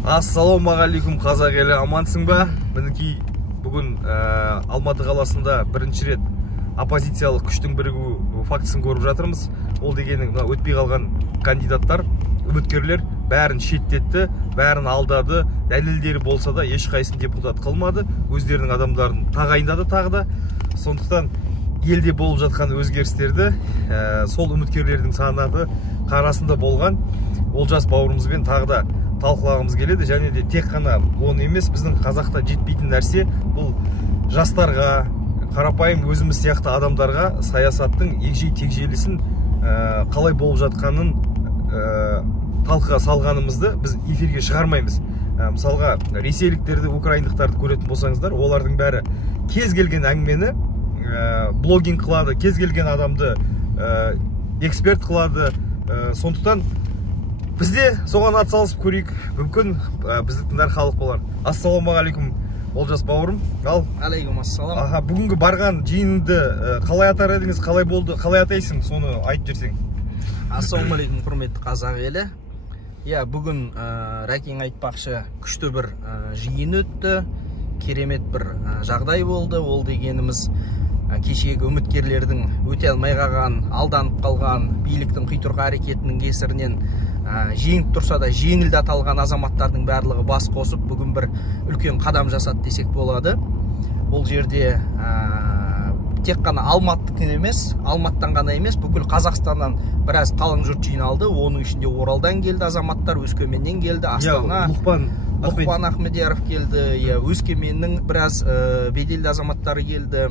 Ассалаумағалейкум қазақ елі, амансың ба? Мінекей бүгін Алматы қаласында бірінші рет оппозициялық күштің бірігу фактісін көріп жатырмыз. Ол дегенің өтпей қалған кандидаттар, үміткерлер бәрін шеттетті, бәрін алдады, дәлелдері болса да ешқайсысын депутат қылмады, өздерінің адамдарын тағайындады тағы да. Сондықтан елде болып жатқан өзгерістерді сол үміткерлердің санаты қарасында болған Олжас бауырымызбен тағы да талқылағымыз келеді. Және де тек қана оны емес, біздің қазақта жетпейтін нәрсе бұл жастарға, қарапайым өзіміз сияқты адамдарға саясаттың егжей-тегжейлісін қалай болып жатқанын талқыға салғанымызды біз эфирге шығармаймыз. Мысалға ресейліктерді, украиндықтарды көретін болсаңыздар, олардың бәрі кез келген әңгімені блогинг қылады, кез келген адамды эксперт қылады. Сондықтан бізде соған атсалысып көрейік, мүмкін бізді тыңдар халық болар. Ассалаумағалейкум Олжас бауырым. Алейкум ассалам. Бүгінгі барған жиынды қалай атар едіңіз, қалай болды, қалай атайсың, соны айтып жерсең. Ассалаумағалейкум құрметті қазақ елі. Бүгін Рәкең айтпақшы күшті бір жиын өтті, керемет бір жағдай болды. Ол дегеніміз кешегі үміткерлердің өте алмай қалған, алданып қалған биліктің құйтырқы әрекетінің кесірінен жеңіп тұрса да жеңілді аталған азаматтардың барлығы бас қосып бүгін бір үлкен қадам жасады десек болады. Ол жерде тек қана Алматыдан ғана емес, бүкіл Қазақстаннан біраз қалың жұрт жиналды. Оның ішінде Оралдан келді азаматтар, Өскеменнен келді, Астана, Лұқпан Ахмедияров келді, Өскеменнің біраз беделді азаматтары келді.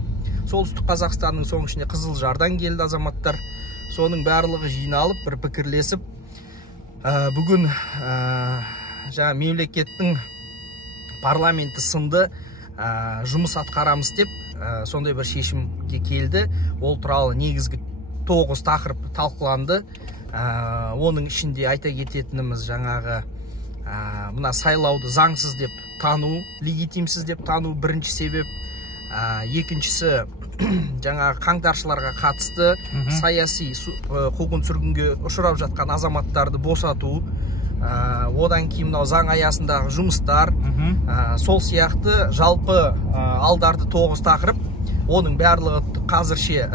Солтүстік Қазақстанның соның ішінде Қызылжардан келді азаматтар. Соның барлығы жиналып, бір пікірлесіп, бүгін мемлекеттің парламенті сынды жұмыс атқарамыз деп сондай бір шешімге келді. Ол туралы негізгі 9 тақырып талқыланды. Оның ішінде айта кететініміз жаңағы мына сайлауды заңсыз деп тану, легитимсіз деп тану бірінші себеп. Екіншісі жаңағы қаңтаршыларға қатысты саяси қуғын сүргінге ұшырап жатқан азаматтарды босату, одан кейін мынау заң аясындағы жұмыстар, сол сияқты жалпы алдарды 9 тақырып. Оның барлығы қазірше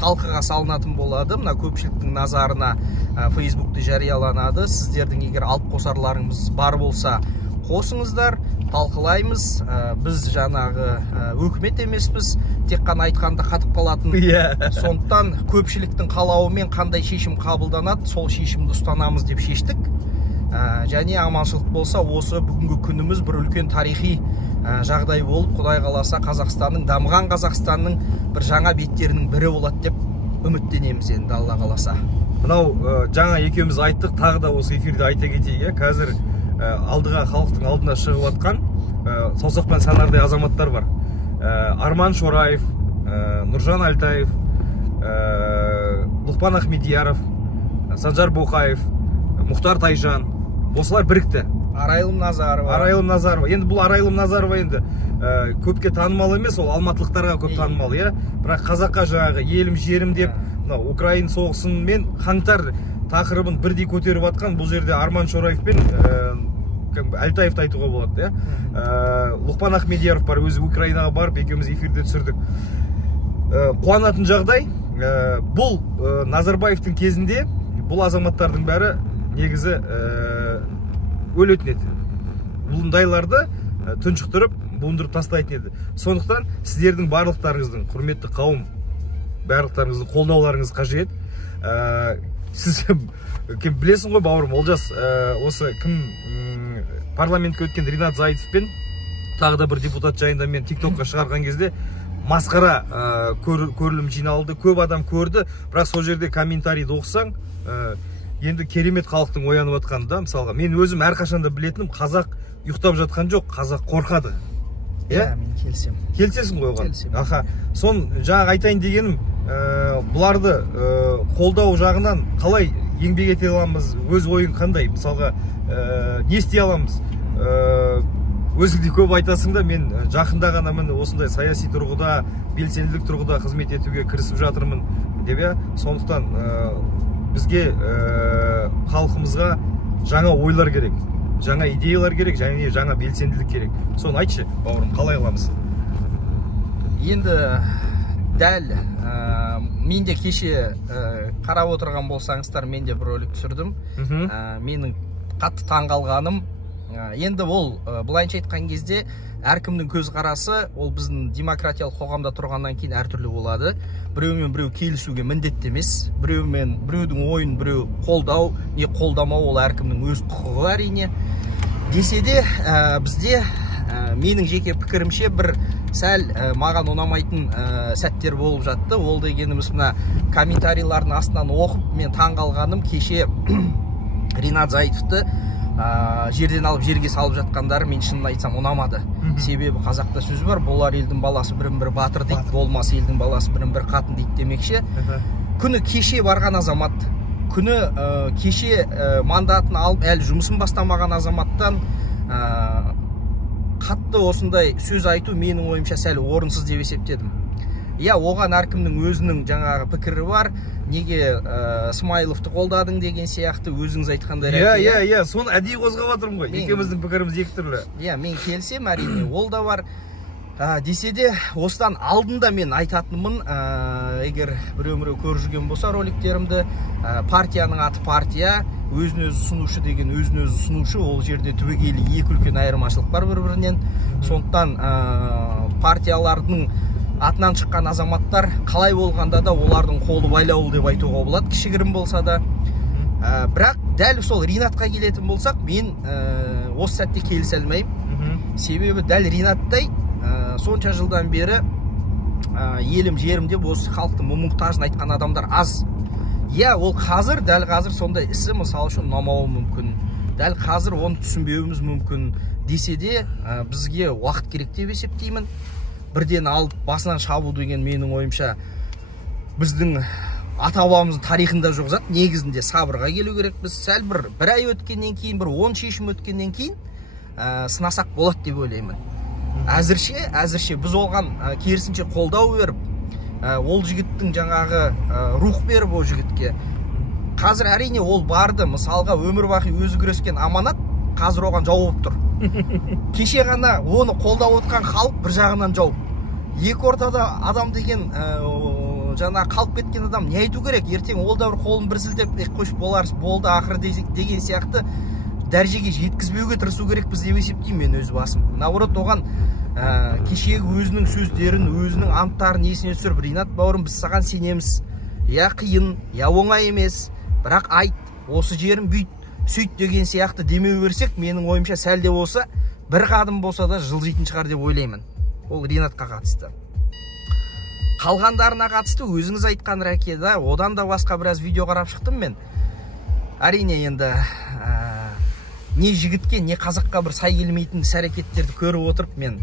талқыға салынатын болады. Мына көпшіліктің назарына Фейсбукте жарияланады. Сіздердің егер алып қосарларыңыз бар болса, қосыңыздар, талқылаймыз. Біз жаңағы өкімет емеспіз, тек қана айтқанда қатып қалатын. Сондықтан көпшіліктің қалауымен қандай шешім қабылданады, сол шешімді ұстанамыз деп шештік. Және аманшылық болса, осы бүгінгі күніміз бір үлкен тарихи жағдай болып, Құдай қаласа Қазақстанның, дамыған Қазақстанның бір жаңа беттерінің бірі болады деп үміттенеміз енді, Алла қаласа. Мынау жаңа екеуміз айттық, тағы да осы эфирде айта кетейік. Қазір алдыға халықтың алдына шығып атқан саусақпен санардай азаматтар бар. Арман Шораев, Нұржан Альтаев, Лұқпан Ахмедияров, Санжар Боқаев, Мұхтар Тайжан. Осылар бірікті. Арайлым Назарова. Енді бұл Арайлым Назарова енді көпке танымал емес, ол алматылықтарға көп танымал, бірақ қазаққа жаңағы елім жерім деп Украин соғысын мен қаңтар тақырыбын бірдей көтеріп атқан бұл жерде Арман Шораев пен Альтаевты айтуға болады. Лұқпан Ахмедияров бар, өзі Украинаға барып, екеуміз эфирде түсірдік. Қуанатын жағдай, бұл Назарбаевтың кезінде бұл азаматтардың бәрі негізі өлетін еді. Бұлындайларды тұншықтырып, буындырып тастайтын еді. Сондықтан сіздердің барлықтарыңыздың, құрметті қауым, барлықтарыңыздың қолдауларыңыз қажет. Сіз кім білесің ғой бауырым, Олжас, осы кім парламентке өткен Ринат Зайытовпен тағы да бір депутат жайында мен тиктокқа шығарған кезде масқара көрілім жиналды, көп адам көрді, бірақ сол жерде комментарийді оқысаң, енді керемет халықтың оянып атқаны да. Мысалға, мен өзім әрқашанда білетінім, қазақ ұйықтап жатқан жоқ, қазақ қорқады. Мен келсем. Келсесің ғой оған. Сон жаңа айтайын дегенім, бұларды қолдау жағынан қалай еңбек ете аламыз, өз ойың қандай? Мысалға, не істей аламыз? Өзіңде көп айтасың да, мен жақында ғана осындай саяси тұрғыда, белсенділік тұрғыда қызмет етуге кірісіп жатырмын деп. Сондықтан бізге халқымызға жаңа ойлар керек. жаңа идеялар керек, және жаңа белсенділік керек. Соны айтшы, бауырым, қалай қыламыз? Енді дәл мен де кеше қарап отырған болсаңыздар, мен де бір ролик түсірдім. Менің қатты таңғалғаным, енді ол былайынша айтқан кезде әркімнің көзқарасы ол біздің демократиялық қоғамда тұрғаннан кейін әртүрлі болады. Біреумен біреу келісуге міндетті емес, біреудің ойын біреу қолдау не қолдамау, ол әркімнің өз құқығы әрине. Десе де бізде менің жеке пікірімше бір сәл маған ұнамайтын сәттер болып жатты. Ол дегеніміз мына комментарийлардың астынан оқып мен таңғалғаным, кеше Ринат Зайытовты жерден алып жерге салып жатқандары мен шынын айтсам ұнамады. Себебі қазақта сөз бар, болар елдің баласы бірін-бірі батыр дейді, болмаса елдің баласы бірін-бірі қатын дейді демекші. Күні кеше барған азамат, күні кеше мандатын алып әлі жұмысын бастамаған азаматтан қатты осындай сөз айту менің ойымша сәл орынсыз деп есептедім. Иә, оған әркімнің өзінің жаңағы пікірі бар. Неге Смайыловты қолдадың деген сияқты өзіңіз айтқандай. Иә, соны әдейі қозғап жатырмын ғой. Екеуміздің пікіріміз екі түрлі. Иә, мен келсем, әрине ол да бар. Десе де, осыдан алдында мен айтатынмын, егер біреу көріп жүрген болса роликтерімді, партияның аты партия, өзін-өзі ұсынушы деген өзін-өзі ұсынушы, ол жерде түбегейлі екі үлкен айырмашылық бар бір-бірінен. Сондықтан партиялардың атынан шыққан азаматтар қалай болғанда да олардың қолы байлаулы деп айтуға болады, кішігірім болса да. Бірақ дәл сол Ринатқа келетін болсақ, мен осы сәтте келісе алмаймын. Себебі дәл Ринаттай сонша жылдан бері елім жерім деп осы халықтың мұң-мұқтажын айтқан адамдар аз. Иә, ол қазір, дәл қазір сондай ісі мысалы үшін ұнамауы мүмкін. Дәл қазір оны түсінбеуіміз мүмкін. Десе де бізге уақыт керек деп есептеймін. Бірден алып басынан шабу деген менің ойымша біздің ата-бабамыздың тарихында жоқ зат. Негізінде сабырға келу керек. Біз сәл бір ай өткеннен кейін, бір 10 шешім өткеннен кейін сынасақ болады деп ойлаймын. Әзірше біз оған керісінше қолдау беріп, ол жігіттің жаңағы рух беріп ол жігітке. Қазір әрине ол барды, мысалға өмір бақи өзі күрескен аманат қазір оған жау болып тұр. Кеше ғана оны қолдап отқан халық бір жағынан жау. Екі ортада адам деген жаңа қалып кеткен адам не айту керек? Ертең ол да бір қолын бір сілтеп, қош боларыз, болды ақыры деген сияқты дәрежеге жеткізбеуге тырысу керек біз деп есептеймін мен өз басым. Наоборот, оған кешегі өзінің сөздерін, өзінің анттарын есіне түсіріп, Ринат бауырым, біз саған сенеміз. Я қиын, я оңай емес, бірақ айт, осы жерін бүйт, сөйт деген сияқты демеу берсек, менің ойымша сәл де болса, бір қадым болса да жылжитын шығар деп ойлаймын. Ол Ринатқа қатысты. Қалғандарына қатысты өзіңіз айтқан ракеда, одан да басқа біраз видео қарап шықтым мен. Әрине енді не жігітке, не қазаққа бір сай келмейтін іс-әрекеттерді көріп отырып мен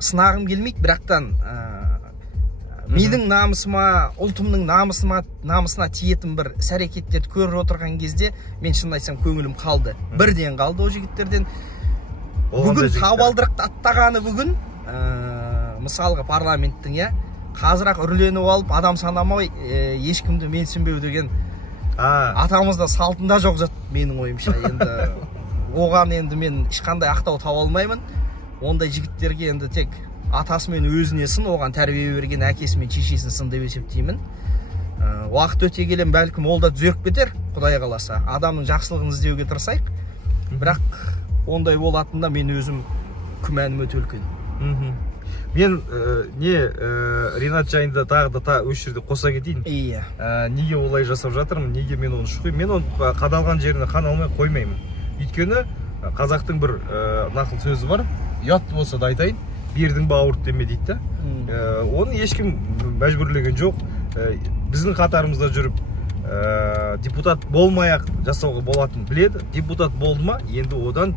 сынағым келмейді, бірақтан менің намысыма, ұлтымның намысына тиетін бір іс-әрекеттерді көріп отырған кезде мен шын айтсам көңілім қалды. Бірден қалды ол жігіттерден. Бүгін табалдырық аттағаны бүгін, мысалға парламенттің, қазір-ақ үрленіп алып, адам санамай, ешкімді менсінбеу деген атамызда салтында жоқ зат менің ойымша. Енді оған енді мен ешқандай ақтау таба алмаймын. Ондай жігіттерге енді тек атасы мен өзіне сын, оған тәрбие берген әкесі мен шешесін сын деп есептеймін. Уақыт өте келем бәлкім ол да түзеріп кетер, Құдай қаласа. Адамның жақсылығын іздеуге тырысайық. Бірақ ондай болатында мен өзім күмәнім өте үлкен. Мен Ринат жайында тағы да өз жерде қоса кетейін. Иә. Неге олай жасап жатырмын, неге мен оны шұқимын? Мен оны қадалған жеріне қан алмай қоймаймын. Өйткені қазақтың бір нақыл сөзі бар, ұят болса да айтайын, бердің бауырды деме дейді. Оны ешкім мәжбүрлеген жоқ. Біздің қатарымызда жүріп депутат болмай-ақ жасауға болатынын біледі. Депутат болды ма, енді одан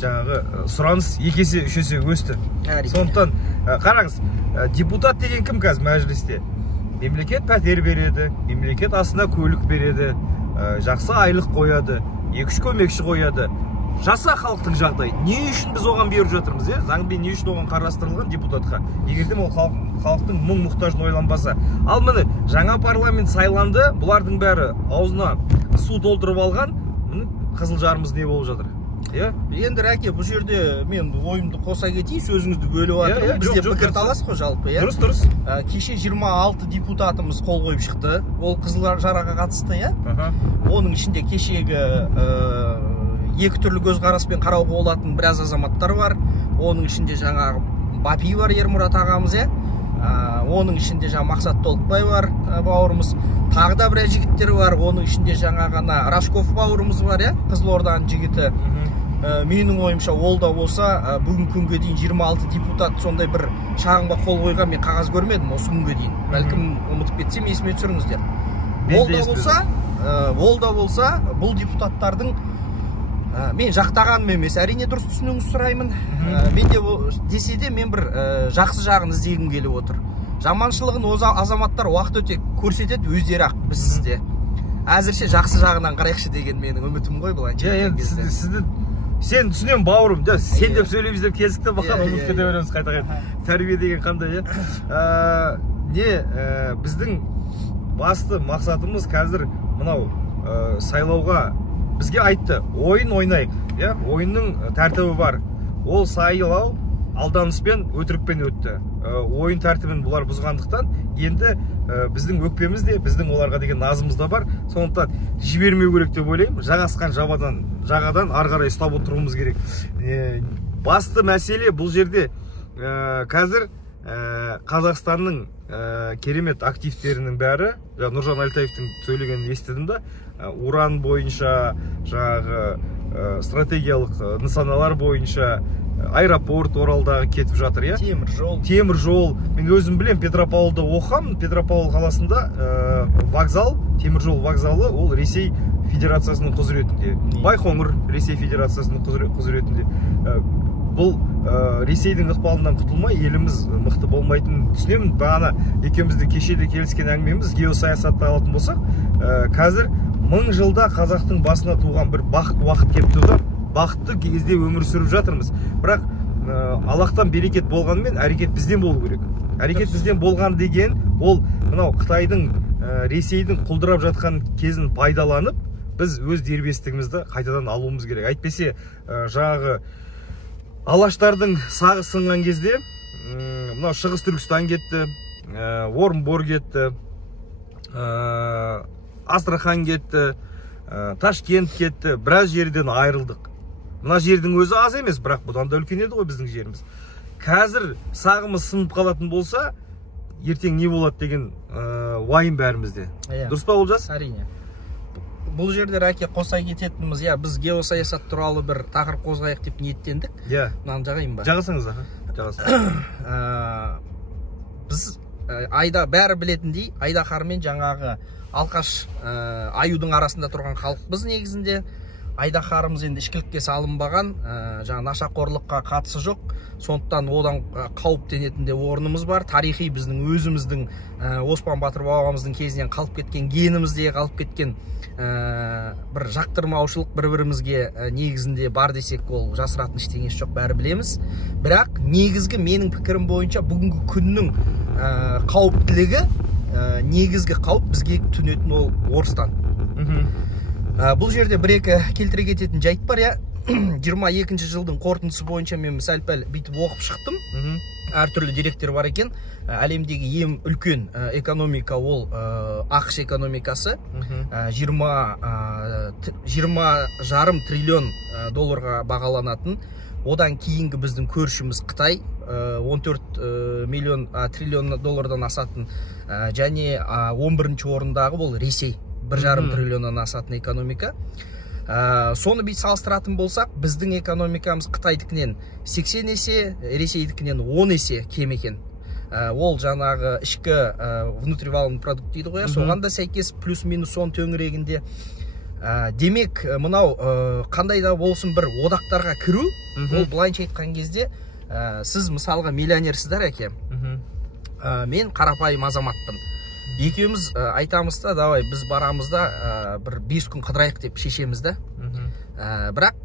жаңағы сұраныс 2 есе 3 есе өсті. Сондықтан қараңыз, депутат деген кім қазір мәжілісте? Мемлекет пәтер береді, мемлекет астына көлік береді, жақсы айлық қояды, 2-3 көмекші қояды. Жаса халықтың жағдайы. Не үшін біз оған беріп жатырмыз, заңмен не үшін оған қарастырылған депутатқа? Егерде ол халықтың мұң-мұқтажын ойланбаса. Ал міне жаңа парламент сайланды, бұлардың бәрі аузына су толтырып алған, қызыл жарымыз не болып жатыр? иә. Енді Рәке, бұл жерде мен ойымды қоса кетейін, сөзіңізді бөліп жатырмын. Бізде пікірталас қой жалпы, иә. Дұрыс. Кеше 26 депутатымыз қол қойып шықты. Ол Қызылжарға қатысты, иә. Оның ішінде кешегі екі түрлі көзқараспен қарауға болатын біраз азаматтар бар. Оның ішінде жаңағы Бапи бар, Ермұрат ағамыз, иә. Оның ішінде жаңа Мақсат Толықбай бар, бауырымыз. Тағы да біраз жігіттер бар. Оның ішінде жаңа ғана Рашков бауырымыз бар, иә, Қызылорданың жігіті. Менің ойымша ол да болса, бүгін күнге дейін 26 депутат сондай бір шағымға қол қойған мен қағаз көрмедім осы күнге дейін. Бәлкім ұмытып кетсем есіме түсіріңіздер. Ол да болса, бұл депутаттардың мен жақтағаным емес, әрине дұрыс түсінуіңізді сұраймын. Мен де десе де мен бір жақсы жағын іздегім келіп отыр. Жаманшылығын азаматтар уақыт өте көрсетеді өздері ақ, біз сізде. Әзірше жақсы жағынан қарайықшы деген менің үмітім ғой былайша. Сен түсінем бауырым, сен деп сөйлейміз деп келсік те бақан ұмытып кете береміз қайта-қайта. Тәрбие деген қандай, біздің басты мақсатымыз қазір мынау сайлауға бізге айтты, ойын ойнайық, ойынның тәртібі бар. Ол сайлау алданыспен, өтірікпен өтті. Ойын тәртібін бұлар бұзғандықтан, енді біздің өкпеміз де, біздің оларға деген назымыз да бар. Сондықтан жібермеу керек деп ойлаймын. Жағасқан жағадан ары қарай ұстап отыруымыз керек. Басты мәселе бұл жерде қазір Қазақстанның керемет активтерінің бәрі, Нұржан Әлтаевтың сөйлегенін естідім да, уран бойынша, жаңағы стратегиялық нысаналар бойынша аэропорт Оралдағы кетіп жатыр, иә? Темір жол. Мен өзім білем, Петропавлда оқығам. Петропавл қаласында вокзал, темір жол вокзалы, ол Ресей Федерациясының құзыретінде. Байқоңыр Ресей Федерациясының құзыретінде. Бұл Ресейдің ықпалынан құтылмай, еліміз мықты болмайтынын түсінемін. Бағана екеумізді кешеде келіскен әңгімеміз геосаясатты алатын болсақ, қазір 1000 жылда қазақтың басына туған бір бақыт уақыт келіп тұрды. Бақытты кезде өмір сүріп жатырмыз. Бірақ Аллахтан берекет болғанымен әрекет бізден болу керек. Әрекет бізден болған деген, ол мынау Қытайдың, Ресейдің құлдырап жатқан кезін пайдаланып, біз өз дербестігімізді қайтадан алуымыз керек. Әйтпесе, жаңағы Алаштардың сағы сынған кезде, мынау Шығыс Түркістан кетті, Орынбор кетті, Астрахан кетті, Ташкент кетті, біраз жерден айырылдық. Мына жердің өзі аз емес, бірақ бұдан да үлкен еді ғой біздің жеріміз. Қазір сағымыз сынып қалатын болса, ертең не болады деген уайым бәрімізде. Дұрыс па Олжас? Әрине. Бұл жерде Рәке қосай кететініміз, біз геосаясат туралы бір тақырып қозғайық деп ниеттендік. Мынаны жағайын ба? Жағасаңыз, Біз бәрі білетіндей, Айдаһар мен жаңағы Алқаш Аюдың арасында тұрған халықпыз негізінде. Айдаһарымыз енді ішкілікке салынбаған, жаңа нашақорлыққа қатысы жоқ. Сондықтан одан қауіптенетін де орнымыз бар. Тарихи біздің өзіміздің Оспан Батыр бабамыздың кезінен қалып кеткен, генімізде қалып кеткен бір жақтырмаушылық бір-бірімізге негізінде бар десек, ол жасыратын ештеңесі жоқ, бәрі білеміз. Бірақ негізгі менің пікірім бойынша бүгінгі күннің қауіптілігі, негізгі қауіп бізге түнетін ол орыстан. Бұл жерде бір-екі келтіре кететін жайт бар, 22 жылдың қорытындысы бойынша мен сәл-пәл бүйтіп оқып шықтым. Әртүрлі деректер бар екен. Әлемдегі ең үлкен экономика ол ақш экономикасы. 20,5 триллион долларға бағаланатын. Одан кейінгі біздің көршіміз Қытай, 14 триллион доллардан асатын. Және 11-ші орындағы бұл Ресей, 1,5 триллионнан асатын экономика. Соны бейт салыстыратын болсақ, біздің экономикамыз Қытайдікінен 80 есе, Ресейдікінен 10 есе кем екен. Ол жаңағы ішкі внутривалный продукт дейді ғой, соған да сәйкес плюс-минус 10 төңірегінде. Демек, мынау қандай да болсын бір одақтарға кіру, ол былайынша айтқан кезде, сіз мысалға миллионерсіздер әке. Мен қарапайым азаматпын. Екеуміз айтамыз да, давай біз барамыз да бір 5 күн қыдырайық деп шешеміз да. Бірақ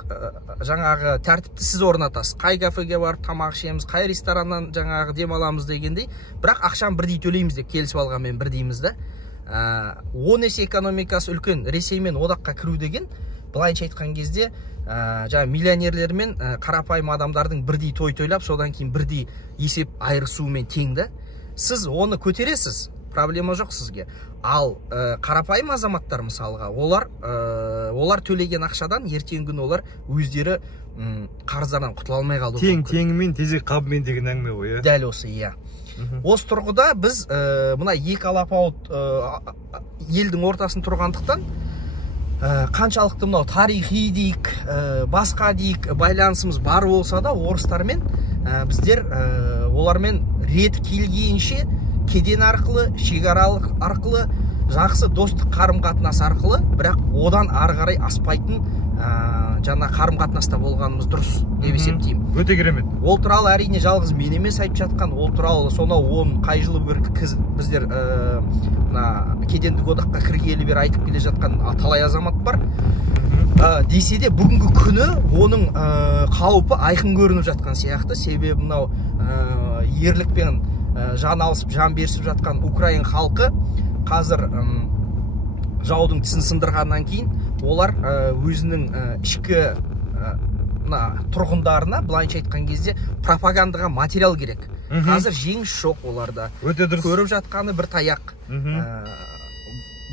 жаңағы тәртіпті сіз орнатасыз. Қай кафеге барып тамақ ішеміз, қай рестораннан жаңағы демаламыз дегендей. Бірақ ақшаны бірдей төлейміз деп келісіп алғанмен бірдейміз да. 10 есе экономикасы үлкен Ресеймен одаққа кіру деген, былайынша айтқан кезде жаңа миллионерлер мен қарапайым адамдардың бірдей той тойлап, содан кейін бірдей есеп айырысуымен тең да. Сіз оны көтересіз, проблема жоқ сізге. Ал қарапайым азаматтар мысалға, олар төлеген ақшадан ертеңгі күні олар өздері қарыздардан құтыла алмай қалуы мүмкін. Теңімен тезек қабымен деген әңгіме ғой, иә. Дәл осы, иә. Осы тұрғыда біз мына екі алапауыт елдің ортасын тұрғандықтан қаншалықты мынау тарихи дейік, басқа дейік байланысымыз бар болса да, орыстармен біздер олармен рет келгенше кеден арқылы, шекаралық арқылы, жақсы достық қарым-қатынас арқылы, бірақ одан ары қарай аспайтын жаңа қарым-қатынаста болғанымыз дұрыс деп есептеймін. Өте керемет. Ол туралы әрине жалғыз мен емес айтып жатқан, ол туралы сонау қай жылы біздер кедендік одаққа кіргелі бері айтып келе жатқан талай азамат бар. Десе де бүгінгі күні оның қаупі айқын көрініп жатқан сияқты. Себебі мынау ерлікпен жан алысып, жан берісіп жатқан Украин халқы қазір жаудың тісін сындырғаннан кейін олар өзінің ішкі тұрғындарына, былайынша айтқан кезде, пропагандаға материал керек. Қазір жеңіс жоқ оларда. Өте дұрыс. Көріп жатқаны бір таяқ.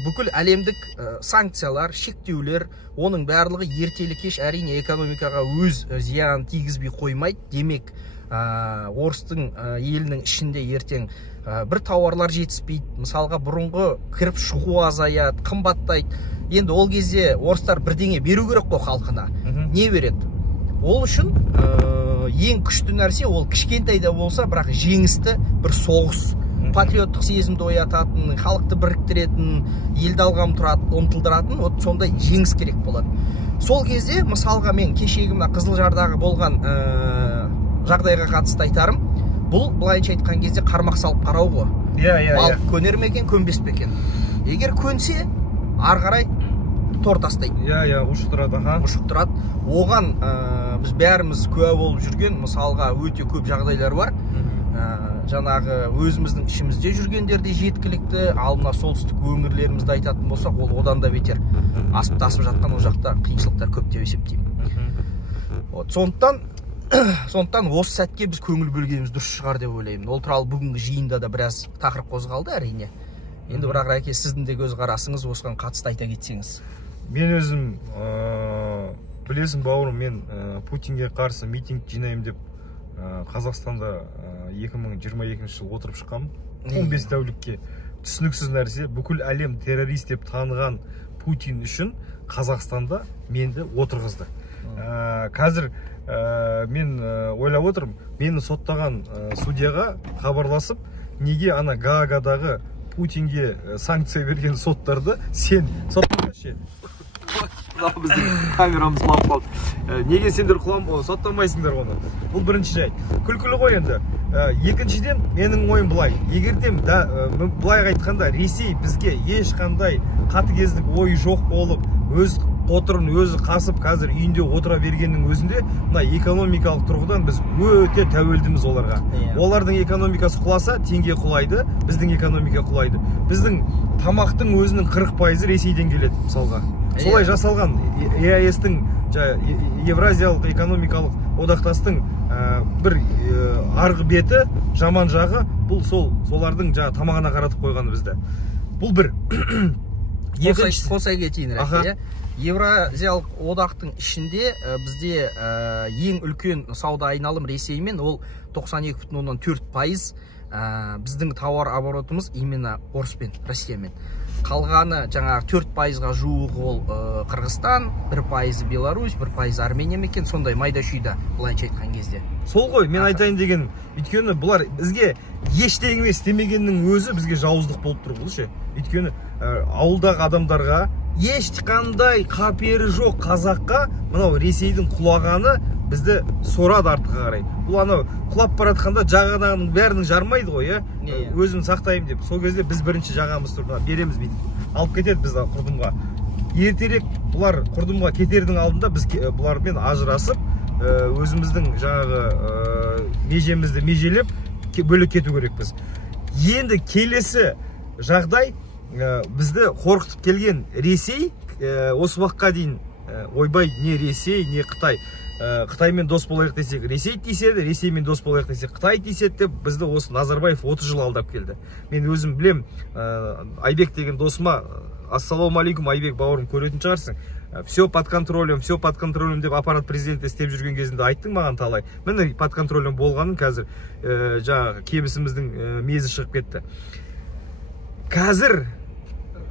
Бүкіл әлемдік санкциялар, шектеулер, оның барлығы ертелі кеш әрине экономикаға өз зиянын тигізбей қоймайды. Демек, орыстың елінің ішінде ертең бір тауарлар жетіспейді. Мысалға бұрынғы кіріп шығу азаяды, қымбаттайды. Енді ол кезде орыстар бірдеңе беру керек қой халқына. Не береді? Ол үшін ең күшті нәрсе ол кішкентай да болса, бірақ жеңісті бір соғыс, патриоттық сезімді оятатын, халықты біріктіретін, елді алға ұмтылдыратын, сондай жеңіс керек болады. Сол кезде мысалға мен кешегі мына Қызылжардағы болған жағдайға қатысты айтарым, бұл былайынша айтқан кезде қармақ салып қарау ғой. Балық көнер ме екен, көнбес пе екен. Егер көнсе, ары қарай тор тастайды. Ушықтырады. Оған біз бәріміз куә болып жүрген, мысалға өте көп жағдайлар бар. Жаңағы өзіміздің ішімізде жүргендерде жеткілікті, ал мына солтүстік өңірлерімізді айтатын болсақ, ол одан да бетер асып тасып жатқан ол жақта қиыншылықтар көп деп есептеймін. Сондықтан осы сәтке біз көңіл бөлгеніміз дұрыс шығар деп ойлаймын. Ол туралы бүгінгі жиында да біраз тақырып қозғалды әрине. Енді бірақ Рәке, сіздің де көзқарасыңыз осыған қатысты айта кетсеңіз. Мен өзім білесің бауырым, мен Путинге қарсы митинг жинаймын деп Қазақстанда 2022 жыл отырып шыққам. 15 тәулікке. Түсініксіз нәрсе, бүкіл әлем террорист деп таныған Путин үшін Қазақстанда менді отырғызды. Қазір мен ойлап отырмын, мені соттаған судьяға хабарласып, неге ана Гаагадағы Путинге санкция берген соттарды сен соттамайсың? Біздің камерамыз құлап қалды. Неге сендер соттамайсыңдар оны? Бұл бірінші жай. Күлкілі ғой енді. Екіншіден, менің ойым былай. Егерден былай айтқанда, Ресей бізге ешқандай қатыгездік ойы жоқ болып, өз отырын өзі қасып, қазір үйінде отыра бергеннің өзінде, мына экономикалық тұрғыдан біз өте тәуелдіміз оларға. Олардың экономикасы құласа, теңге құлайды, біздің экономика құлайды. Біздің тамақтың өзінің 40% Ресейден келеді, мысалға. Солай жасалған ЕАЭС-тің, Евразиялық экономикалық одақтастың бір арғы беті, жаман жағы, бұл солардың тамағына қаратып қойғаны бізді. Бұл бір. Қосай кетейін, Рәке. Евразиялық одақтың ішінде бізде ең үлкен сауда айналым Ресеймен, ол 92,4%. Біздің тауар оборотымыз именно Орыспен, Россиямен. Қалғаны жаңағы 4%-ға жуығы ол Қырғызстан, 1% Беларусь, 1% Армения мекен, сондай майда шүйда былайынша айтқан кезде. Сол ғой, мен айтайын деген, өйткені бұлар бізге ештеңе істемегеннің өзі бізге жауыздық болып тұр бұл ше. Өйткені ауылдағы адамдарға ешқандай қапері жоқ қазаққа мынау Ресейдің құлағаны бізді сорады артқа қарай. Бұл анау құлап баратқанда жағаның бәрінің жармайды ғой, өзім сақтайым деп. Сол кезде біз бірінші жағамыз тұрды, береміз бүйтіп. Алып кетеді біз құрдымға. Ертерек бұлар құрдымға кетердің алдында біз бұлармен ажырасып, өзіміздің жаңағы межемізді межелеп бөлек кету керекпіз. Енді келесі жағдай, бізді қорқытып келген Ресей осы уақытқа дейін ойбай не Ресей, не Қытай. Қытаймен дос болайық десек, Ресей тиіседі, Ресеймен дос болайық десек, Қытай тиіседі деп бізді осы Назарбаев 30 жыл алдап келді. Мен өзім білем, Айбек деген досыма, ассалаумалейкум Айбек бауырым, көретін шығарсың. Все под контролем деп аппарат президенті істеп жүрген кезінде айттың маған талай. Міне под контролем болғанын қазір жаңағы кебісіміздің мезі шығып кетті. Қазір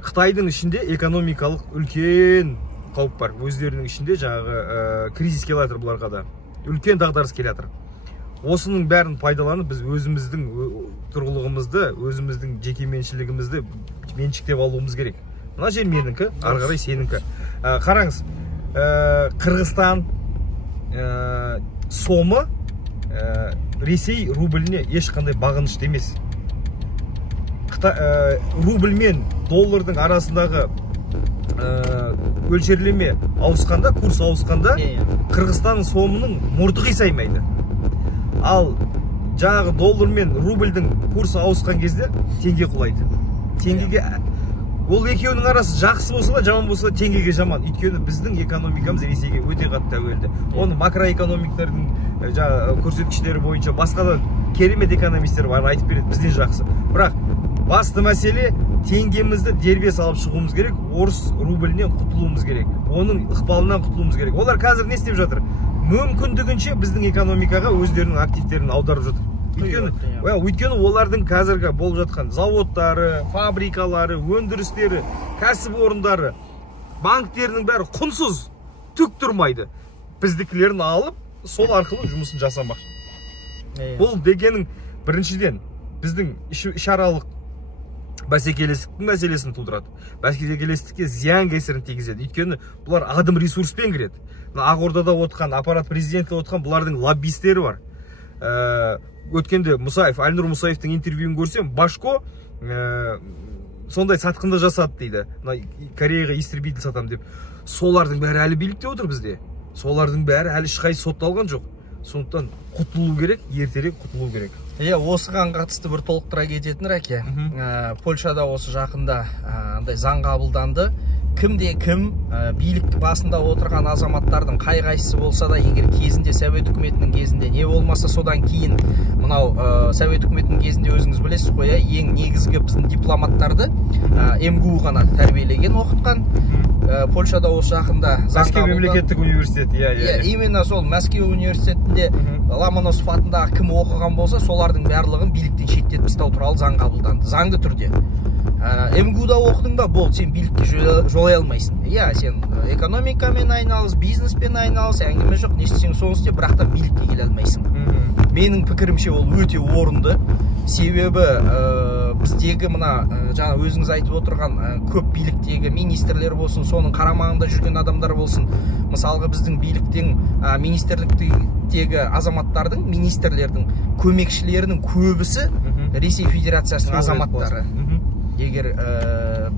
Қытайдың ішінде экономикалық үлкен қауіп бар. Өздерінің ішінде жаңағы кризис келе жатыр бұларға да. Үлкен дағдарыс келе жатыр. Осының бәрін пайдаланып біз өзіміздің тұрғылығымызды, өзіміздің жекеменшілігімізді меншіктеп алуымыз керек. Мына жер менікі, ары қарай сенікі. Қараңыз, Қырғызстан сомы Ресей рубліне ешқандай бағынышты емес. Рубль мен доллардың арасындағы өлшерлеме ауысқанда, курс ауысқанда, Қырғызстан сомының мұрты қисаймайды. Ал жаңағы доллар мен рубльдің курсы ауысқан кезде теңге құлайды. Теңгеге ол екеуінің арасы жақсы болса да, жаман болса да теңгеге жаман. Өйткені біздің экономикамыз Ресейге өте қатты тәуелді. Оны макроэкономиктердің көрсеткіштері бойынша басқа да керемет экономистер бар, айтып береді, бізден жақсы. Бірақ басты мәселе теңгемізді дербес алып шығуымыз керек, орыс рубльнен құтылуымыз керек, оның ықпалынан құтылуымыз керек. Олар қазір не істеп жатыр? Мүмкіндігінше біздің экономикаға өздерінің активтерін аударып жатыр. Өйткені олардың қазіргі болып жатқан заводтары, фабрикалары, өндірістері, кәсіпорындары, банктерінің бәрі құнсыз, түк тұрмайды. Біздікілерін алып, сол арқылы жұмысын жасамақ. Бұл дегенің біріншіден біздің ішаралық бәсекелестіктің мәселесін тудырады. Бәсекелестікке зиян кесірін тигізеді. Өйткені бұлар адым ресурспен кіреді. Ақордада отқан, аппарат президенті отқан бұлардың лоббистері бар. Өткенде Әлнұр Мұсаевтың интервьюін көрсем, Башко сондай сатқынды жасады дейді. Кореяға истребитель сатам деп. Солардың бәрі әлі билікте отыр бізде. Солардың бәрі әлі ешқайсысы сотталған жоқ. Сондықтан құтылу керек, ертерек құтылу керек. Осыған қатысты бір толықтыра кететін Рәке. Польшада осы жақында заң қабылданды. Кімде-кім билік басында отырған азаматтардың қай-қайсысы болса да, егер кезінде Совет үкіметінің кезінде не болмаса, содан кейін мынау Совет үкіметінің кезінде өзіңіз білесіз қой, ең негізгі біздің дипломаттарды МГУ ғана тәрбиелеген, оқытқан. Польшада осы жақында Мәскеу мемлекеттік университет, именно сол Мәскеу университетінде Ломоносов атындағы кім оқыған болса, солардың барлығын биліктен шеттетіп тастау туралы заң қабылданды, заңды түрде. МГУ-да оқыдың ба, бол, сен билікке жолай алмайсың. Сен экономикамен айналыс, бизнеспен айналыс, әңгіме жоқ, не істесең соны істе, бірақ та билікке келе алмайсың. Менің пікірімше ол өте орынды. Себебі біздегі мына жаңа өзіңіз айтып отырған көп биліктегі министрлер болсын, соның қарамағында жүрген адамдар болсын. Мысалға біздің биліктің, министрліктегі азаматтардың, министрлердің көмекшілерінің көбісі Ресей Федерациясының азаматтары. Егер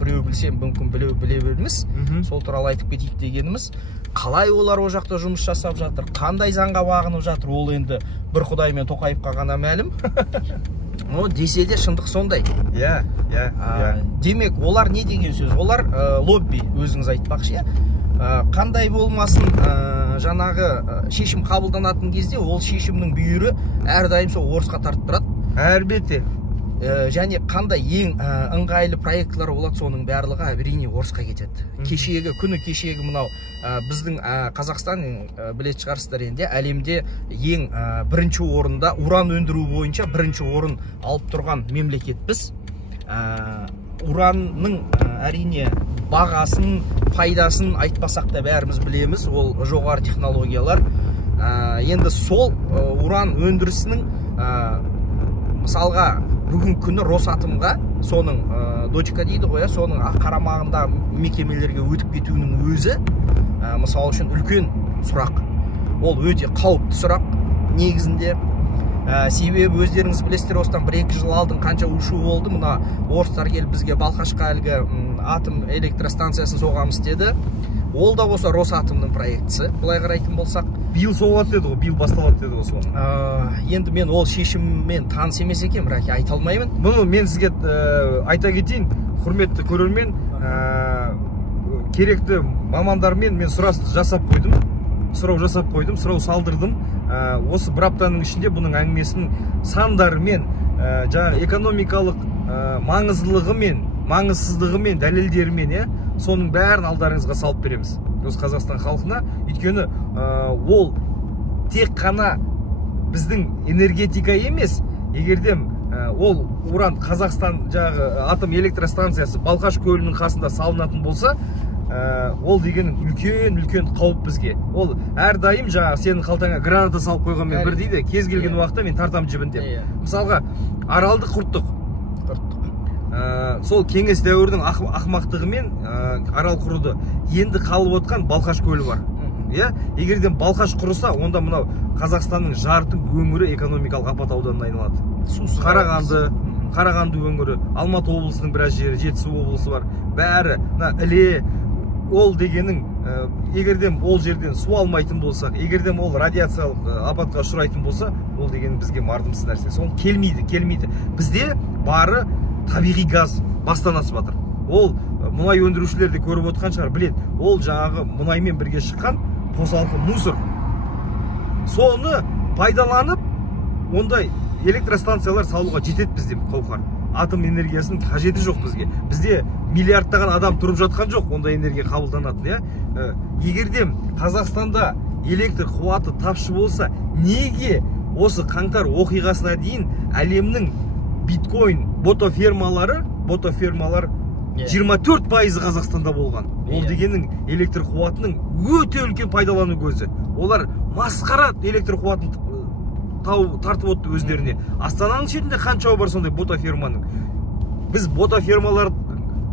біреу білсем, мүмкін біле берміз, сол туралы айтып кетейік дегеніміз, қалай олар о жақта жұмыс жасап жатыр, қандай заңға бағынып жатыр, ол енді бір Құдай мен Тоқаевқа ғана мәлім. Десе де шындық сондай. Демек, олар не деген сөз? Олар лобби, өзіңіз айтпақшы. Қандай болмасын, жаңағы шешім қабылданатын кезде, ол шешімнің бүйірі әрдайым сол орысқа тартып тұрады. Әлбетте. Және қандай ең ыңғайлы проектлар болады, соның барлығы әрине орысқа кетеді. Күні кешегі мынау біздің Қазақстан, білетін шығарсыздар енді, әлемде ең бірінші орында уран өндіру бойынша бірінші орын алып тұрған мемлекетпіз. Уранның әрине бағасын, пайдасын айтпасақ та бәріміз білеміз, ол жоғары технологиялар. Енді сол уран өндірісінің мысалға бүгін күні Росатомға, соның дочка дейді ғой, соның қарамағында мекемелерге өтіп кетуінің өзі, мысалы үшін үлкен сұрақ. Ол өте қауіпті сұрақ негізінде. Себебі өздеріңіз білесіздер, осыдан 1-2 жыл алдын қанша ушу болды. Мына орыстар келіп бізге Балқашқа әлгі атом электростанциясын соғамыз деді. Ол да болса Росатомның проектісі. Бұлай қарайтын болсақ, биыл соғылады деді ғой, биыл басталады деді ғой. Енді мен ол шешіммен таныс емес екенмін, бірақ айта алмаймын. Бұны мен сізге айта кетейін, құрметті көрермен, керекті мамандармен мен сұрау жасап қойдым, сұрау салдырдым. Осы бір аптаның ішінде бұның әңгімесінің сандарымен, жаңағы экономикалық маңыздылығымен, маңызсыздығымен, дәлелдерімен, соның бәрін алдарыңызға салып береміз. Осы Қазақстан халқына. Өйткені ол тек қана біздің энергетика емес, егердем ол уран Қазақстан жаңағы атом электростанциясы Балқаш көлінің қасында салынатын болса, ол дегенің үлкен қауіп бізге. Ол әрдайым жаңағы сенің қалтаңа граната салып қойғанмен бір дейді, кез келген уақытта мен тартам жібін деп. Мысалға, Аралды құрттық. Сол кеңес дәуірінің ақмақтығымен Арал құрылды. Енді қалып отқан Балқаш көлі бар. Егерден Балқаш құрыса, онда мынау Қазақстанның жарты өңірі экономикалық апат ауданына айналады. Қарағанды өңірі, Алматы облысының біраз жері, Жетісу облысы бар. Бәрі, Іле, ол дегенің, егерден ол жерден су алмайтын болсақ, егерден ол радиациялық апатқа ұшырайтын болса, ол дегенің бізге мардымсыз нәрсе. Соны келмейді. Бізде бары табиғи газ бастан асып жатыр. Ол мұнай өндірушілерді көріп отқан шығар, біледі. Ол жаңағы мұнаймен бірге шыққан қосалқы мусор. Соны пайдаланып, ондай электростанциялар салуға жетеді бізде қауқар. Атом энергиясының қажеті жоқ бізге. Бізде миллиардтаған адам тұрып жатқан жоқ, ондай энергия қабылданатын. Егердем Қазақстанда электр қуаты тапшы болса, неге осы қаңтар оқиғасына дейін әлемнің биткоин ботофермалар 24% Қазақстанда болған. Ол дегенің электр қуатының өте үлкен пайдалану көзі. Олар масқара электр қуатын тартып отты өздеріне. Астананың шетінде қаншауы бар сондай ботоферманың. Біз ботофермалар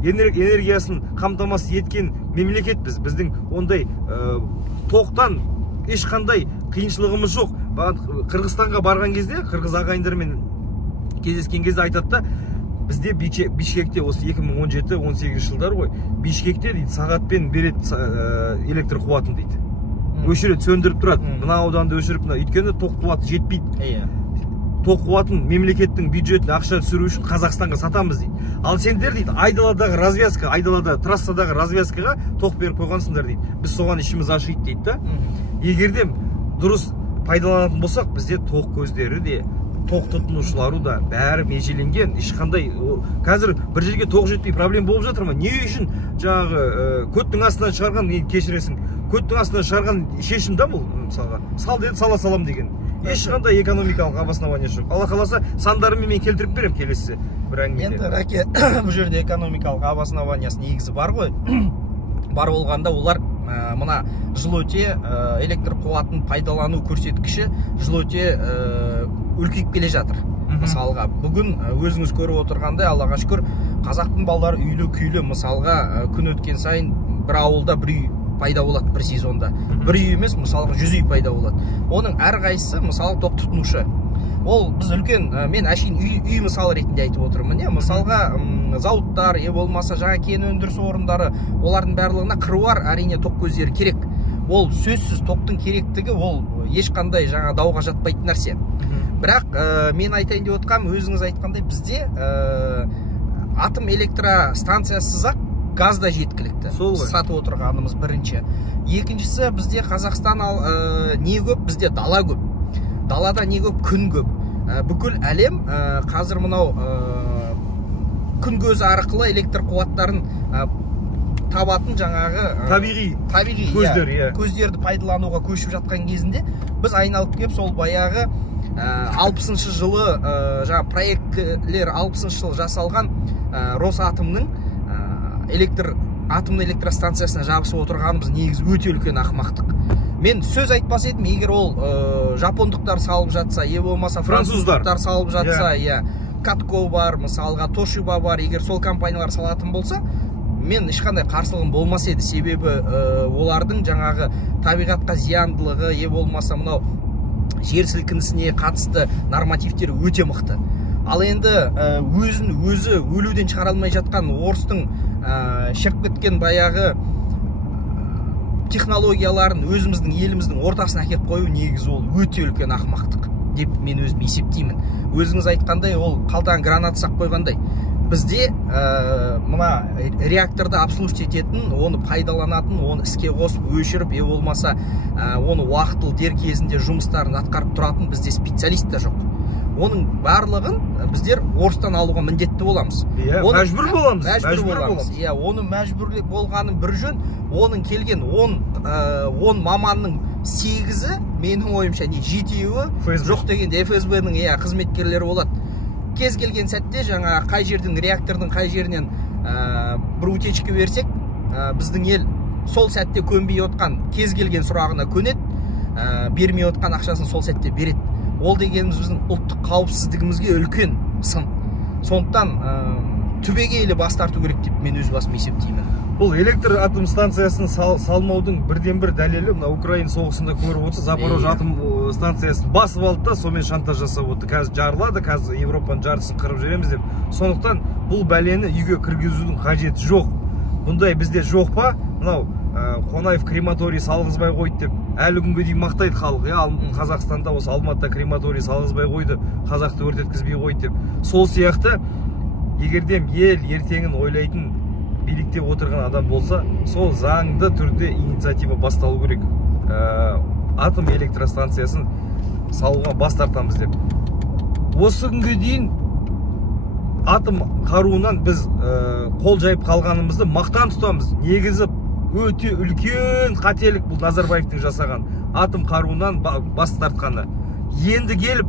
энергиясын қамтамасыз еткен мемлекетпіз. Біздің ондай тоқтан ешқандай қиыншылығымыз жоқ. Қырғызстанға барған кезде, қырғыз ағайындармен кездескен кезде айтады да, бізде Бишкекте осы 2017-18 жылдар ғой, Бишкекте дейді сағатпен береді электр қуатын дейді. Өшіреді, сөндіріп тұрады. Мына ауданды өшіріп, өйткені тоқ қуаты жетпейді. Тоқ қуатын мемлекеттің бюджетіне ақша түсіру үшін Қазақстанға сатамыз дейді. Ал сендер дейді, айдаладағы развязка, айдалада трассадағы развязкаға тоқ беріп қойғансыңдар дейді. Біз соған ішіміз ашиды дейді да. Егерде дұрыс пайдаланатын болсақ, бізде тоқ көздері де, тоқ тұтынушылары да бәрі межеленген. Ешқандай қазір бір жерге тоқ жетпей проблем болып жатыр ма? Не үшін жаңағы көттің астынан шығарған, кешіресің, көттің астынан шығарған шешім да бұл, мысалға. Сал деді, сала салам деген. Ешқандай экономикалық обоснование жоқ. Алла қаласа, сандарымен мен келтіріп берем келесі бір әңгімеде. Енді Раке, бұл жерде экономикалық обоснованиясы негізі бар ғой. Бар болғанда олар мына жыл өте электр қуатын пайдалану көрсеткіші жыл өте үлкейіп келе жатыр. Мысалға, бүгін өзіңіз көріп отырғандай, Аллаға шүкір, қазақтың балалары үйлі-күйлі, мысалға, күн өткен сайын бір ауылда бір үй пайда болады бір сезонда. Бір үй емес, мысалға 100 үй пайда болады. Оның әрқайсысы, мысалы, тоқ тұтынушы. Ол біз үлкен, мен әшейін үй мысалы ретінде айтып отырмын. Мысалға, зауыттар, болмаса жаңа кен өндіріс орындары, олардың барлығына қыруар әрине тоқ көздері керек. Ол сөзсіз тоқтың керектігі, ол ешқандай жаңа дауға жатпайтын нәрсе. Бірақ мен айтайын деп отқам, өзіңіз айтқандай, бізде атом электростанциясыз-ақ газ да жеткілікті. Сатып отырғанымыз бірінші. Екіншісі, бізде Қазақстан не көп, бізде дала көп. Далада не көп, күн көп. Бүкіл әлем қазір мынау күн көзі арқылы электр қуаттарын табатын жаңағы табиғи көздерді пайдалануға көшіп жатқан кезінде біз айналып кеп сол баяғы 60-шы жылы жаңа проектлер 60-шы жылы жасалған Росатомның атомный электростанциясына жабысып отырғанымыз негізі өте үлкен ақымақтық. Мен сөз айтпас едім, егер ол жапондықтар салып жатса, болмаса француздықтар салып жатса, Катко бар, мысалға Тошиба бар, егер сол компаниялар салатын болса, мен ешқандай қарсылығым болмас еді. Себебі олардың жаңағы табиғатқа зияндылығы, болмаса мынау жер сілкінісіне қатысты нормативтері өте мықты. Ал енді өзі өлуден шығара алмай жатқан орыстың шығып кеткен баяғы технологияларын өзіміздің еліміздің ортасына әкеліп қою негізі ол өте үлкен ақымақтық деп мен өзім есептеймін. Өзіңіз айтқандай, ол қалтаң гранат сақ қойғандай. бізде мына реакторды обслуживать ететін, оны пайдаланатын, оны іске қосып, өшіріп, болмаса оны уақытылы дер кезінде жұмыстарын атқарып тұратын бізде специалистер жоқ. Оның барлығын біздер орыстан алуға міндетті боламыз. Мәжбүр боламыз. Оны мәжбүр болғаның бір жөн, оның келген 10 маманның 8-і, менің ойымша, 7-і жоқ дегенде ФСБ-ның қызметкерлері болады. Кез келген сәтте жаңа қай жердің реактордың қай жерінен бір утечка берсек, біздің ел сол сәтте көнбей отқан кез келген сұрағына көнеді, бермей отқан ақшасын сол сәтте береді. Ол дегеніміз біздің ұлттық қауіпсіздігімізге үлкен сын. Сондықтан түбегейлі бас тарту керек деп мен өз басым есептеймін. Бұл электр атом станциясын салмаудың бірден-бір дәлелі мына Украина соғысында көріп отырсыз, Запорожье атом станциясын басып алды да, сонымен шантаж жасап отыр. Қазір жарылады, қазір Европаның жартысын қырып жібереміз деп. Сондықтан бұл бәлені үйге кіргізудің қажеті жоқ. Бұндай бізде жоқ па? Мынау Қонаев крематорий салғызбай қойды деп әлі күнге дейін мақтайды халық. Қазақстанда осы Алматыда крематорий салғызбай қойды, қазақты өртеткізбей қойды деп. Сол сияқты егердем ел ертеңін ойлайтын билікте отырған адам болса, сол заңды түрде инициатива басталу керек. Атом электростанциясын салуға бас тартамыз деп. Осы күнге дейін атом қаруынан біз қол жайып қалғанымызды мақтан тұтамыз. Негізі өте үлкен қателік бұл Назарбаевтың жасаған атом қаруынан бас тартқаны. Енді келіп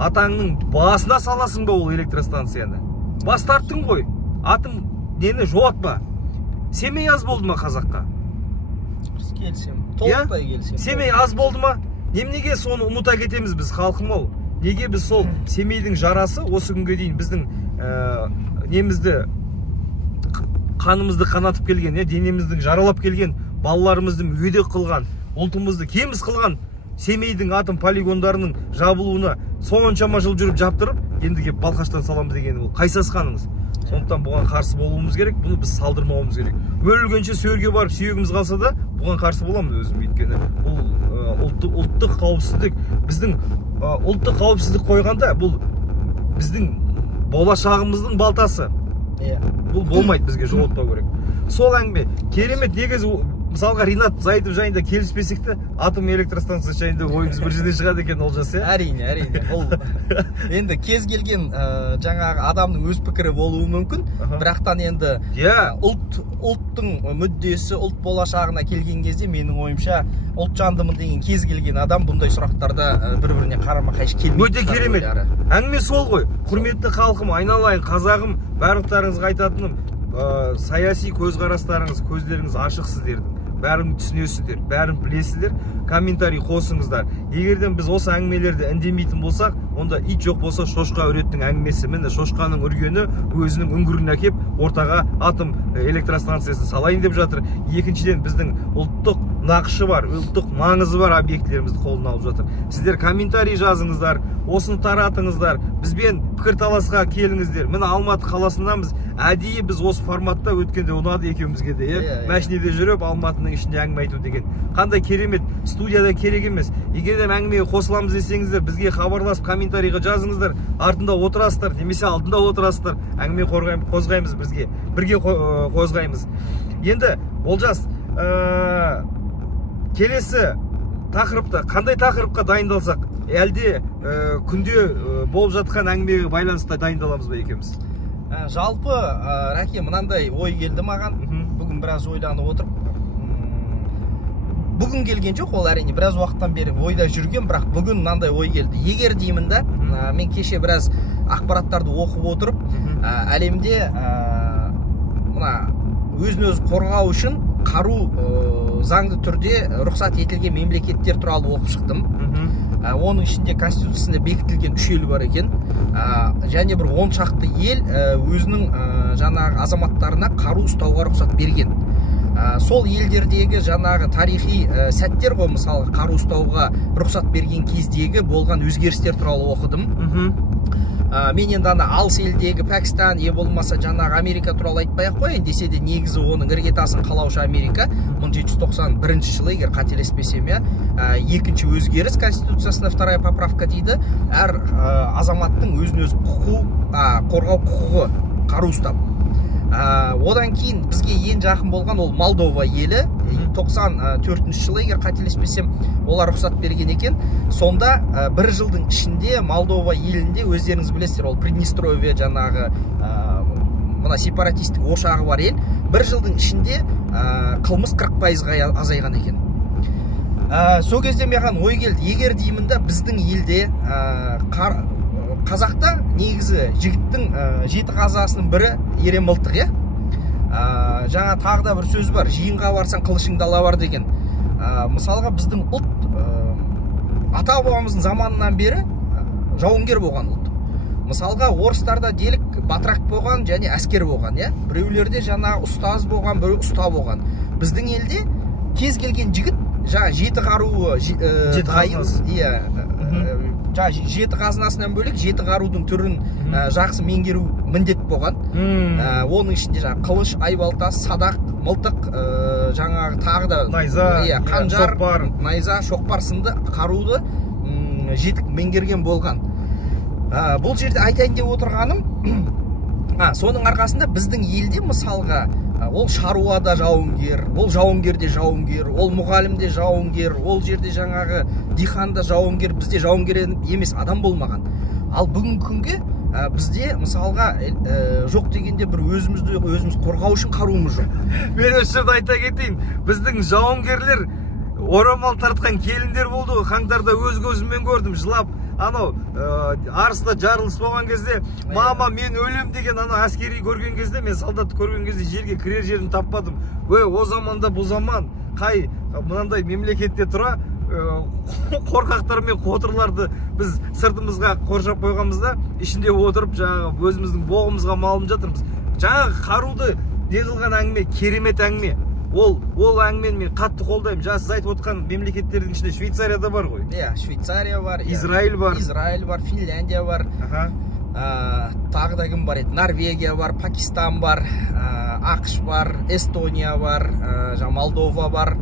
атаңның басына саласың ба ол электростанцияны? Бас тарттың ғой. Атом нені жоғатпа. Семей аз болды ма қазаққа? Келсем, толықтай келсем. Семей аз болды ма? Неменеге соны ұмыта кетеміз біз, халқым ау? Неге біз сол Семейдің жарасы осы күнге дейін біздің немізді, қанымызды қанатып келген, денеміздің жаралап келген, балаларымызды мүгедек қылған, ұлтымызды кеміс қылған Семейдің атом полигондарының жабылуына соншама жыл жүріп жаптырып, енді кеп Балқаштан саламыз деген ол қайсасқанымыз. Сондықтан бұған қарсы болуымыз керек, бұны біз салдырмауымыз керек. Өлгенше сөрге барып сүйегіміз қалса да, бұған қарсы боламыз өзім, өйткені бұл ұлттық қауіпсіздік, біздің ұлттық қауіпсіздік қойғанда, бұл біздің болашағымыздың балтасы. Бұл болмайды, бізге жоғалтпау керек. Сол әңгіме, керемет. Негізі мысалға Ринат Зайытов жайында келіспесек те, атом электростанциясы жайында ойымыз бір жерден шығады екен, Олжас. Әрине. Ол енді кез келген жаңағы адамның өз пікірі болуы мүмкін, бірақтан енді ұлттың мүддесі, ұлт болашағына келген кезде менің ойымша ұлт жандымын деген кез келген адам бұндай сұрақтарда бір-біріне қарама-қайшы келмейді. Өте керемет. Әңгіме сол ғой. Құрметті халқым, айналайын, қазағым, барлықтарыңызға айтатыным, саяси көзқарастарыңыз, көздеріңіз ашық сіздердің. Бәрін түсінесіздер, бәрін білесіздер, комментарий қосыңыздар. Егерден біз осы әңгімелерді үндемейтін болсақ, онда ит жоқ болса шошқа үреттің әңгімесі. Міне шошқаның үргені өзінің үңгірін әкеп ортаға атом электростанциясын салайын деп жатыр. Екіншіден біздің ұлттық нақышы бар, ұлттық маңызы бар объектілерімізді қолына алып жатыр. Сіздер комментарий жазыңыздар, осыны таратыңыздар, бізбен пікірталасқа келіңіздер. Міне Алматы қаласындамыз, әдейі біз осы форматта өткенде ұнады екеумізге де, мәшинеде жүріп Алматының ішінде әңгіме айту деген. Қандай керемет, студияда керек емес. Егерден әңгімеге қосыламыз десеңіздер, бізге хабарласып комментарийға жазыңыздар, артында отырасыздар, немесе алдында отырасыздар, әңгіме қозғаймыз бірге қозғаймыз. Енді Олжас, келесі тақырыпта, қандай тақырыпқа дайындалсақ, әлде күнде болып жатқан әңгімеге байланысты дайындаламыз ба екеуміз? Жалпы, Рәке, мынандай ой келді маған, бүгін біраз ойланып отырып. Бүгін келген жоқ, ол әрине біраз уақыттан бері ойда жүрген, бірақ бүгін мынандай ой келді. Егер деймін да, мен кеше біраз ақпараттарды оқып отырып, әлемде өзін өзі қорғау үшін қару заңды түрде рұқсат етілген мемлекеттер туралы оқып шықтым. Оның ішінде конституциясында бекітілген 3 ел бар екен. Және бір 10 шақты ел өзінің жаңағы азаматтарына қару ұстауға рұқсат берген. Сол елдердегі жаңағы тарихи сәттер ғой, мысалы қару ұстауға рұқсат берген кездегі болған өзгерістер туралы оқыдым. Мен енді алыс елдегі Пәкістан, болмаса жаңағы Америка туралы айтпай-ақ қояйын десе де, негізі оның іргетасын қалаушы Америка 1791 жылы, егер қателеспесем, екінші өзгеріс конституциясына вторая поправка дейді. Әр азаматтың өзін-өзі қорғау құқығы қару ұстап. Одан кейін бізге ең жақын болған ол Молдова елі. 94 жылы, егер қателеспесем, олар рұқсат берген екен. Сонда бір жылдың ішінде Молдова елінде, өздеріңіз білесіздер, ол Приднестровье жаңағы мына сепаратистік ошағы бар ел, бір жылдың ішінде қылмыс 40%-ға азайған екен. Сол кезде маған ой келді, егер деймін да біздің елде қазақта негізі жігіттің 7 қазасының бірі ерен мылтық, иә? Жаңа тағы да бір сөз бар, жиынға барсаң қылышыңды ала бар деген. Мысалға біздің ұлт ата бабамыздың заманынан бері жауынгер болған ұлт. Мысалға орыстарда делік батырақ болған және әскер болған, иә? Біреулерде жаңа ұстаз болған, біреу ұста болған. Біздің елде кез келген жігіт жаңа 7 қаруы жеті қазынасынан бөлек 7 қарудың түрін жақсы меңгеру міндет болған. Оның ішінде жаңа қылыш, айбалта, садақ, мылтық, жаңағы тағы да найза, қанжар, найза, шоқпар сынды қаруды жетік меңгерген болған. Бұл жерде айтайын деп отырғаным, соның арқасында біздің елде мысалға ол шаруада жауынгер, ол жауынгерде жауынгер, ол мұғалімде жауынгер, ол жерде жаңағы диханда жауынгер, бізде жауынгер емес адам болмаған. Ал бүгінгі күнге бізде мысалға жоқ дегенде бір өзіміз қорғау үшін қаруымыз жоқ. Мен осы жерде айта кетейін, біздің жауынгерлер орамал тартқан келіндер болды. Қаңтарда өз көзіммен көрдім, жылап. Анау арыста жарылыс болған кезде, мама мен өлем деген анау әскери көрген кезде, мен солдатты көрген кезде жерге кірер жерін таппадым. О заманда бұл заман қай мынандай мемлекетте тұра қорқақтар мен қотырларды біз сыртымызға қоршап қойғанбызда, ішінде отырып жаңағы өзіміздің боғымызға малынып жатырмыз. Жаңағы қаруды не қылған әңгіме керемет әңгіме. Ол әңгімені мен қатты қолдаймын. Жаңа сіз айтып отқан мемлекеттердің ішінде Швейцарияда бар ғой. Иә, Швейцария бар, Израиль бар, Финляндия бар. Тағы да кім бар еді? Норвегия бар, Пакистан бар, ақш бар, Эстония бар, Молдова бар.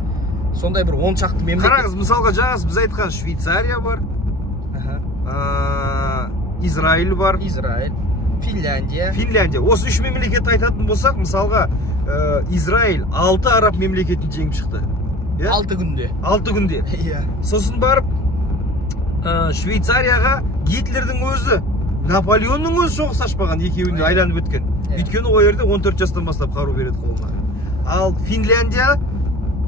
Сондай бір 10 шақты мемлекет. Қараңыз, мысалға жаңа біз айтқан Швейцария бар, Израиль бар, Финляндия. Осы 3 мемлекет айтатын болсақ, мысалға Израиль 6 араб мемлекетін жеңіп шықты. 6 күнде. 6 күнде. Сосын барып Швейцарияға Гитлердің өзі, Наполеонның өзі соғыс ашпаған, екеуінде айланып өткен. Өйткені ол жерде 14 жастан бастап қару береді қолына. Ал Финляндия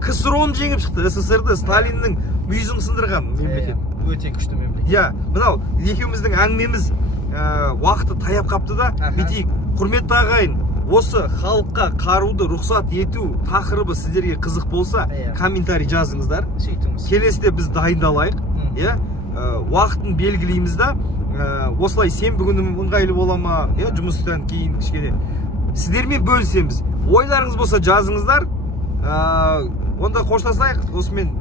КСРО-ны жеңіп шықты, СССР-ді Сталиннің мүйізін сындырған мемлекет. Өте күшті мемлекет. Иә, мынау екеуміздің әңгімеміз уақыты таяп қапты да, бетейік. Құрметті ағайын, осы халыққа қаруды рұқсат ету тақырыбы сіздерге қызық болса, комментарий жазыңыздар. Келесіде біз дайындалайық. Уақытын белгілейміз да, осылай сенбі күні ыңғайлы бола ма, жұмыстан кейін кішкене сіздермен бөлісеміз. Ойларыңыз болса жазыңыздар. Онда қоштасайық. Осымен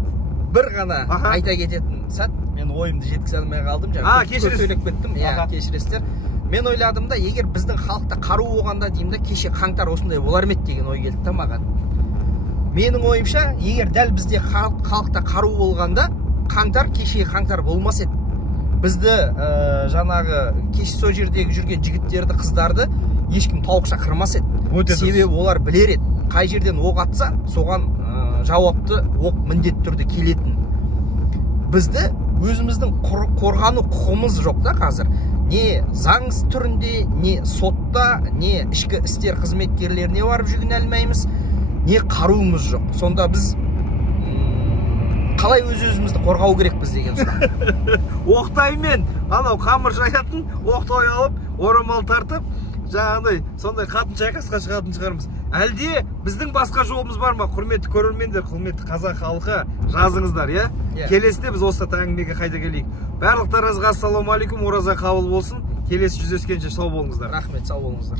бір ғана айта кететін сәт, мен ойымды жеткізе алмай қалдым. Көп сөйлеп кеттім. Кешіресіздер. Мен ойладым да, егер біздің халықта қару болғанда деймін да, кеше қаңтар осындай болар ма еді деген ой келді маған. Менің ойымша, егер дәл бізде халықта қару болғанда, кеше қаңтар болмас еді. Бізді жаңағы кеше сол жердегі жүрген жігіттерді, қыздарды ешкім тауықша қырмас еді. Себебі олар білер еді, қай жерден оқ атса, соған жауапты оқ міндет түрде келетін. Бізді өзіміздің қорғану құқымыз жоқ да қазір. Не заң түрінде, не сотта, не ішкі істер қызметкерлеріне барып жүгіне алмаймыз, не қаруымыз жоқ. Сонда біз қалай өзімізді қорғау керекпіз деген сұрақ. Оқтаймен, анау қамыр жаятын, оқтай алып, орамал тартып, жаңағыдай сондай қатын шайқасқа шығатын шығармыз. Әлде біздің басқа жолымыз бар ма? Құрметті көрермендер, құрметті қазақ халқы, жазыңыздар, иә? Келесіде біз осы әңгімеге қайта келейік. Барлықтарыңызға ассалаумағалейкум, ораза қабыл болсын. Келесі жүздескенше сау болыңыздар. Рахмет, сау болыңыздар.